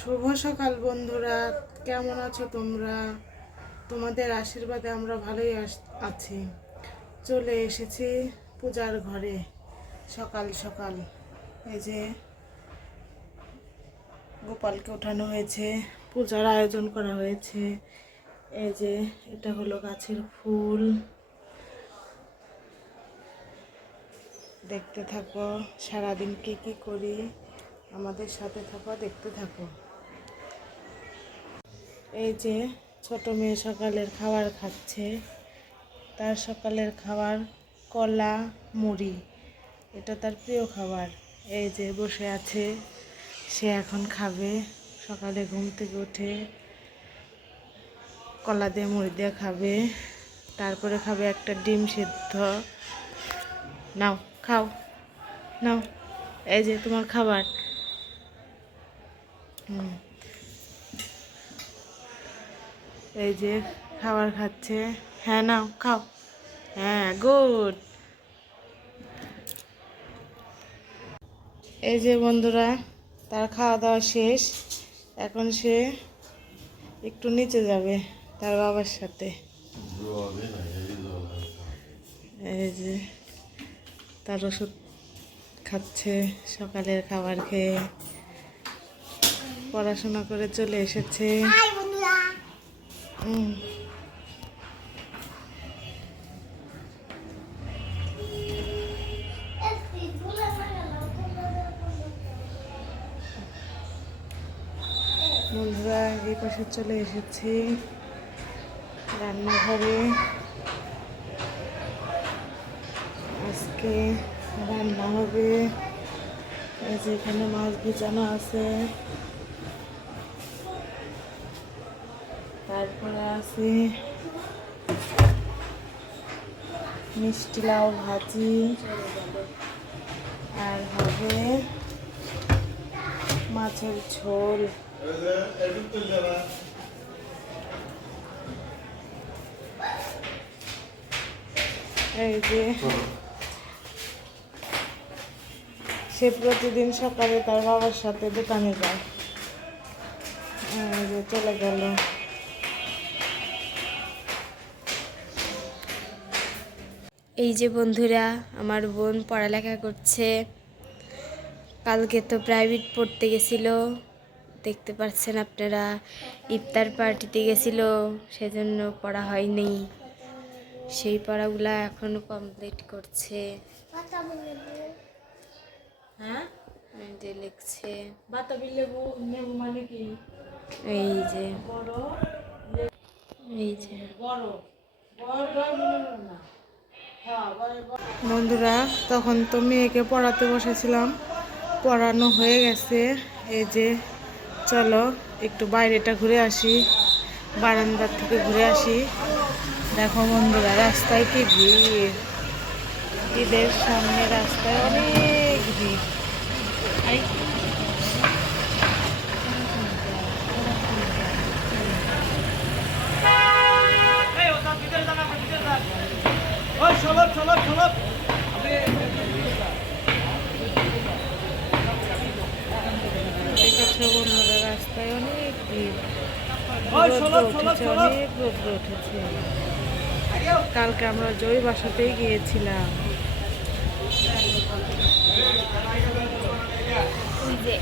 শুভ সকাল বন্ধুরা। কেমন আছো তোমরা? তোমাদের আশীর্বাদে আমরা ভালোই আছি। চলে এসেছি পূজার ঘরে। সকাল সকাল। এই যে গোপালকে ওঠানো হয়েছে, পূজার আয়োজন করা হয়েছে। এই যে এটা হলো গাছের ফুল। দেখতে থাকো, সারাদিন কি কি করি, আমাদের সাথে থাকো, দেখতে থাকো। এই যে ছোট মেয়ে সকালের খাবার খাচ্ছে। তার সকালের খাবার কলা, মুড়ি, এটা তার প্রিয় খাবার। এই যে বসে আছে, সে এখন খাবে। সকালে ঘুম থেকে উঠে কলা দিয়ে মুড়ি দিয়ে খাবে। তারপরে খাবে একটা ডিম সিদ্ধ। নাও, খাও, নাও। এই যে তোমার খাবার। হুম। এই যে খাবার খাচ্ছে। হ্যাঁ নাও, খাও। হ্যাঁ গুড। এই যে বন্ধুরা, তার খাওয়া দাওয়া শেষ। এখন সে একটু নিচে যাবে, তার বাবার সাথে। এই যে তার ওষুধ খাচ্ছে, সকালের খাবার খেয়ে পড়াশোনা করে চলে এসেছে। বন্ধুরা, এই পাশে চলে এসেছি রান্নাঘরে। আজকে রান্না হবে। এই যে এখানে মাছ ভিজানো আছে। তারপরে আছে মিষ্টি লাউ ভাজি, আর হবে মাছের ঝোল। এই যে সে প্রতিদিন সকালে তার বাবার সাথে দোকানে যায়। চলে গেল। এই যে বন্ধুরা আমার বোন পড়ালেখা করছে কালকে তো প্রাইভেট পড়তে গেছিল দেখতে পাচ্ছেন আপনারা ইফতার পার্টিতে গেছিল সেজন্য পড়া হয়নি সেই পড়াগুলা এখনও কমপ্লিট করছে হ্যাঁ লিখছে মানে এই যে বড় এই যে বড় বন্ধুরা, তখন তো মেয়েকে পড়াতে বসেছিলাম। পড়ানো হয়ে গেছে। এই যে, চলো একটু বাইরেটা ঘুরে আসি, বারান্দার থেকে ঘুরে আসি। দেখো বন্ধুরা, রাস্তায় কি ভিড়? ঈদের সামনে রাস্তায় অনেক ভিড়। রাস্তায় অনেক উঠেছে অনেক রৌদ্র উঠেছে। কালকে আমরা জয় বাসাতেই গিয়েছিলাম যে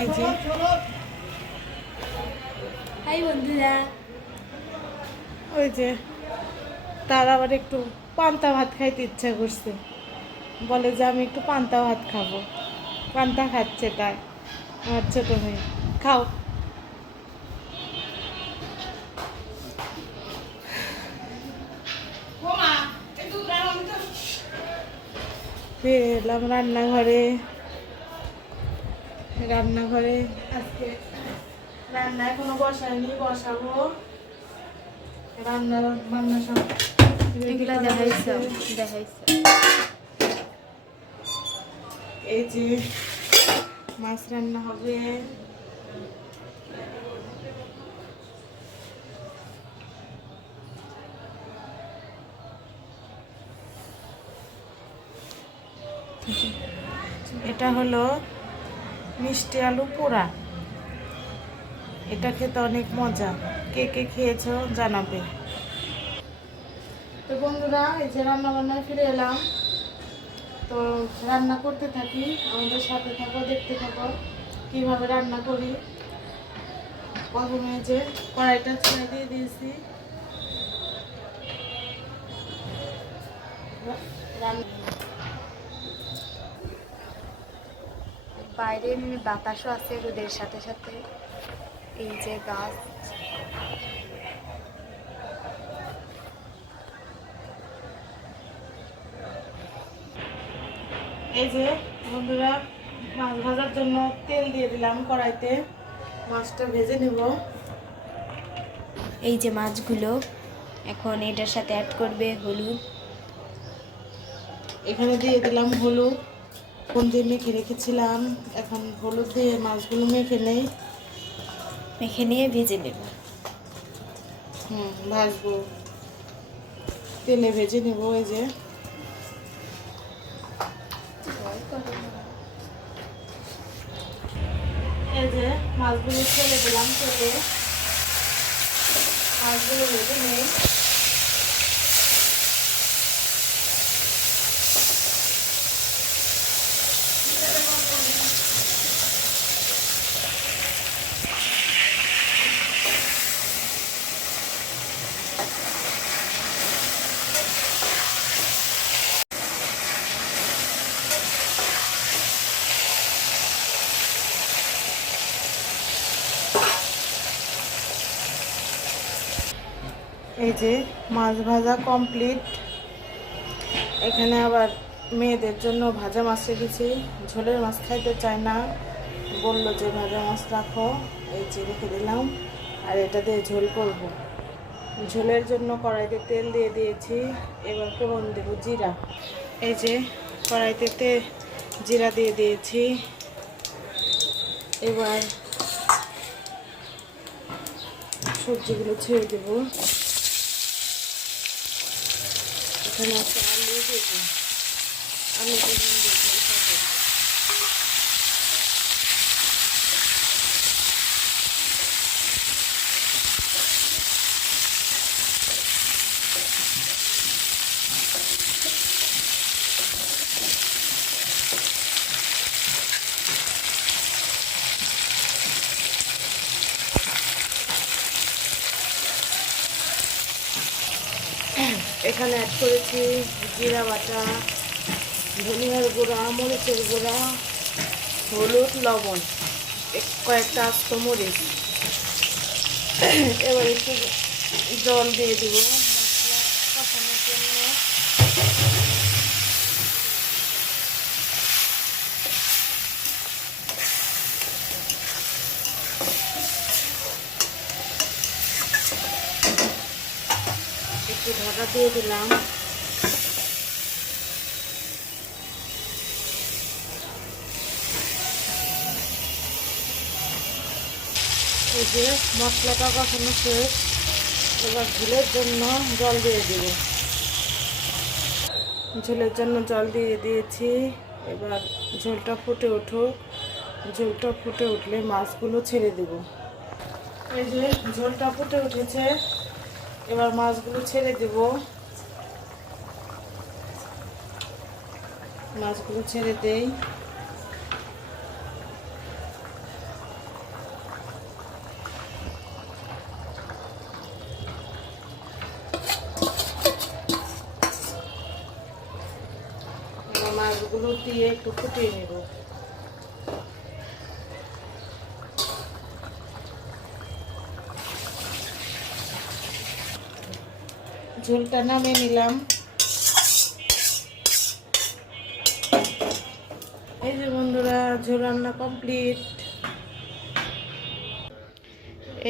এই যে। হাই বন্ধুরা। ওই যে তার আবার একটু পান্তা ভাত খাইতে ইচ্ছা করছে। বলে যে আমি একটু পান্তা ভাত খাব। পান্তা খাচ্ছে তাই আমার ছোট মেয়ে খাও। ফিরে এলাম রান্নাঘরে। রান্নাঘরে আজকে রান্না এখনও বসাইনি বসাবো। রান্না বান্না সব এগুলা দেখাইছ হয়েছে। এই যে মাছ রান্না হবে। এটা হলো মিষ্টি আলু পোড়া। এটা খেতে অনেক মজা। কে কে খেয়েছ জানাবে। তো বন্ধুরা, এই যে রান্না বান্নায় ফিরে এলাম। তো রান্না করতে থাকি, আমাদের সাথে থাকো, দেখতে থাকো, কীভাবে রান্না করি। প্রথমে যে কড়াইটা ছেড়ে দিয়ে দিয়েছি। রান্না বাইরে বাতাসও আছে রোদের সাথে সাথে। এই যে গাছ। এই যে বন্ধুরা মাছ ভাজার জন্য তেল দিয়ে দিলাম কড়াইতে। মাছটা ভেজে নিব। এই যে মাছগুলো এখন এটার সাথে অ্যাড করবে হলুদ। এখানে দিয়ে দিলাম হলুদ। কোন দিয়ে মেখে রেখেছিলাম এখন হলুদ দিয়ে মাছগুলো মেখে নেই। মেখে নিয়ে ভেজে নেব। হুম ভাজবো। তেলে ভেজে নেব এই যে। এই যে মাছগুলো ছেড়ে দিলাম তেলে। মাছগুলো ভেজে নেই। এই যে মাছ ভাজা কমপ্লিট এখানে আবার মেয়েদের জন্য ভাজা মাছ রেখেছি। ঝোলের মাছ খাইতে চায় না। বলল যে, ভাজা মাছ রাখো। এই যে রেখে দিলাম। আর এটা দিয়ে ঝোল করব। ঝোলের জন্য কড়াইতে তেল দিয়ে দিয়েছি। এবার কেমন দেবো? জিরা। এই যে কড়াইতে তে জিরা দিয়ে দিয়েছি। এবার সবজিগুলো ছেড়ে দেবো। এখানে আছে আলু বেগুন আলু বেগুন দিয়ে ঝোল করব। এখানে অ্যাড করেছি জিরা বাটা, ধনিয়ার গুঁড়া, মরিচের গুঁড়া, হলুদ, লবণ কয়েকটা আস্ত মরিচ। এবার একটু জল দিয়ে দিব। একটু ঢাকা দিয়ে দিলাম। এই যে মশলাটা কষানো শেষ, এবার ঝোলের জন্য জল দিয়ে দিব। ঝোলের জন্য জল দিয়ে দিয়েছি, এবার ঝোলটা ফুটে উঠুক। ঝোলটা ফুটে উঠলে মাছগুলো ছেড়ে দেব। এই যে ঝোলটা ফুটে উঠেছে এবার মাছগুলো ছেড়ে দেব। মাছগুলো ছেড়ে দেই। মাছগুলো দিয়ে একটু ফুটিয়ে নেব। ঝোলটা নামিয়ে নিলাম। এই যে বন্ধুরা, ঝোল রান্না কমপ্লিট।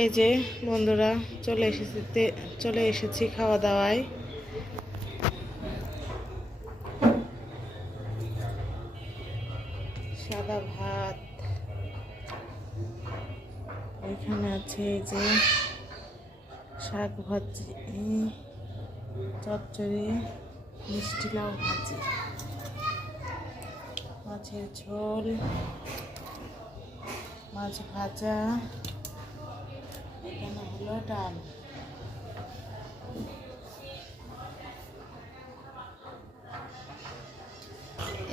এই যে বন্ধুরা, চলে এসেছি চলে এসেছি খাওয়া দাওয়ায়। সাদা ভাত। এখানে আছে এই যে শাক ভাজি। চচ্চড়ি মিষ্টি লাউ ভাজি। মাছের ঝোল মাছ ভাজা এখানে হলো ডাল।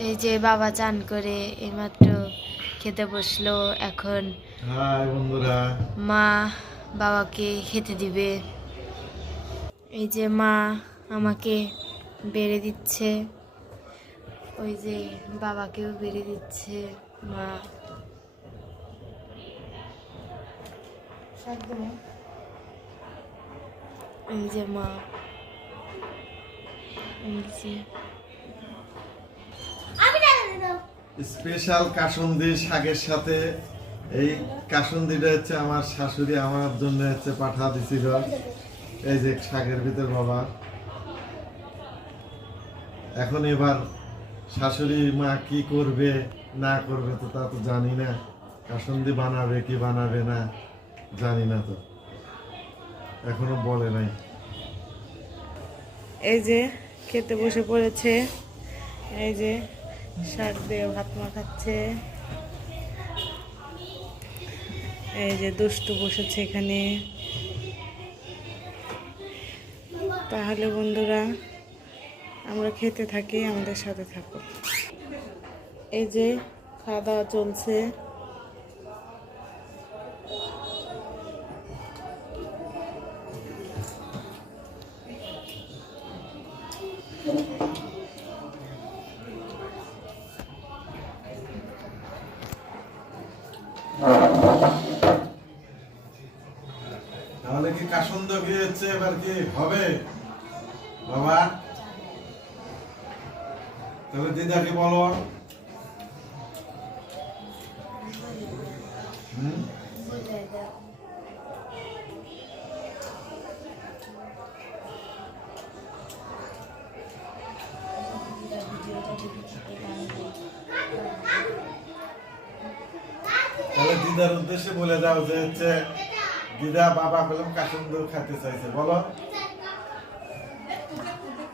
এই যে বাবা চান করে এইমাত্র খেতে বসল এখন মা বাবাকে খেতে দিবে। এই যে মা আমাকে বেড়ে দিচ্ছে ওই যে বাবাকেও বেড়ে দিচ্ছে মা। এই যে মা। এই যে। স্পেশাল কাসুন্দি শাকের সাথে এই কাসুন্দিটা হচ্ছে আমার শাশুড়ি আমার জন্য হচ্ছে পাঠা দিছিল। এই যে শাকের ভিতর বাবা। এখন এবার শাশুড়ি মা কি করবে, না করবে তো তা তো জানি না। কাসুন্দি বানাবে কি বানাবে না, জানি না তো। এখনও বলে নাই। এই যে খেতে বসে পড়েছে, এই যে শাক দিয়ে ভাত মাখাচ্ছে। এই যে দুষ্টু বসেছে এখানে। তাহলে বন্ধুরা, আমরা খেতে থাকি, আমাদের সাথে থাকো। এই যে খাওয়া চলছে। তাহলে কি কাসন্দ এবার কি হবে? বাবা। তাহলে দিদাকে বলো। তাহলে দিদার উদ্দেশ্যে বলে দাও যে হচ্ছে দিদা বাবা বললাম কাসন্দ খেতে চাইছে। বলো।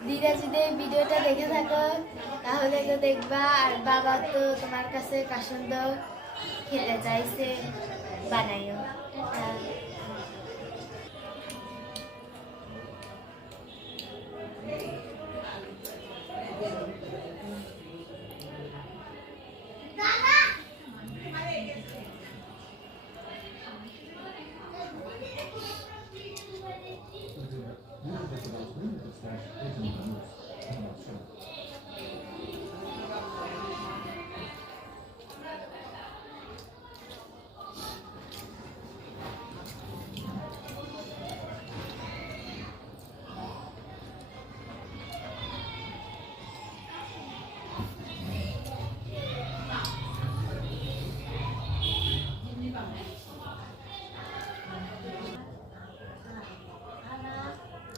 দিদা যদি ভিডিওটা দেখে থাকো, তাহলে তো দেখবা, আর বাবা তো তোমার কাছে কাসন্দ খেতে চাইছে, বানাইও।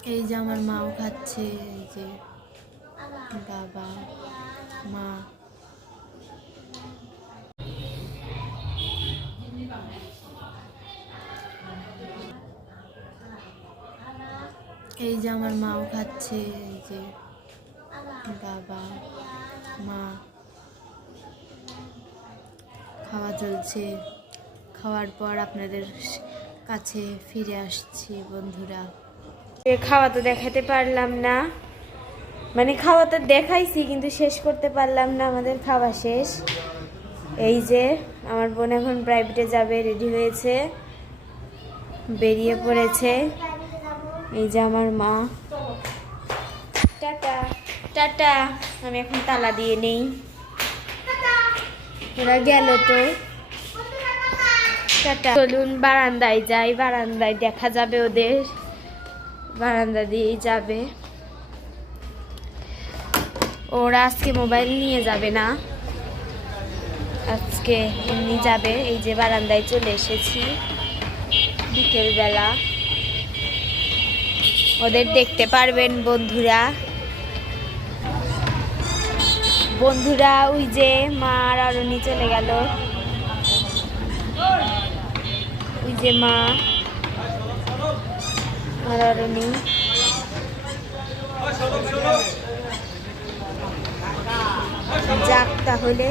এই যে আমার মাও খাচ্ছে, এই যে বাবা, মা। এই যে আমার মাও খাচ্ছে, এই যে বাবা, মা। খাওয়া চলছে। খাওয়ার পর আপনাদের কাছে ফিরে আসছি, বন্ধুরা। খাওয়া তো দেখাতে পারলাম না। মানে খাওয়া তো দেখাইছি, কিন্তু শেষ করতে পারলাম না, আমাদের খাওয়া শেষ। এই যে, আমার বোন এখন প্রাইভেটে যাবে রেডি হয়েছে। বেরিয়ে পড়েছে। এই যে আমার মা। Tata tata. আমি এখন তালা দিয়ে নেই। ওরা গেল তো। টাটা। চলুন, বারান্দায় যাই, বারান্দায় দেখা যাবে ওদের। বারান্দা দিয়েই যাবে। ওরা আজকে মোবাইল নিয়ে যাবে না। আজকে এমনি যাবে। এই যে বারান্দায় চলে এসেছি। বিকেলবেলা। ওদের দেখতে পারবেন বন্ধুরা। বন্ধুরা, ওই যে মা আর চলে গেল। ওই যে মা। যাক তাহলে,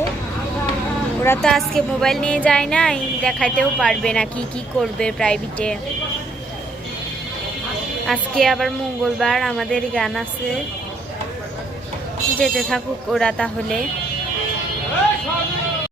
ওরা তো আজকে মোবাইল নিয়ে যায় নাই, দেখাইতেও পারবে না কি কি করবে প্রাইভেটে আজকে আবার মঙ্গলবার, আমাদের গান আছে। যেতে থাকুক ওরা তাহলে।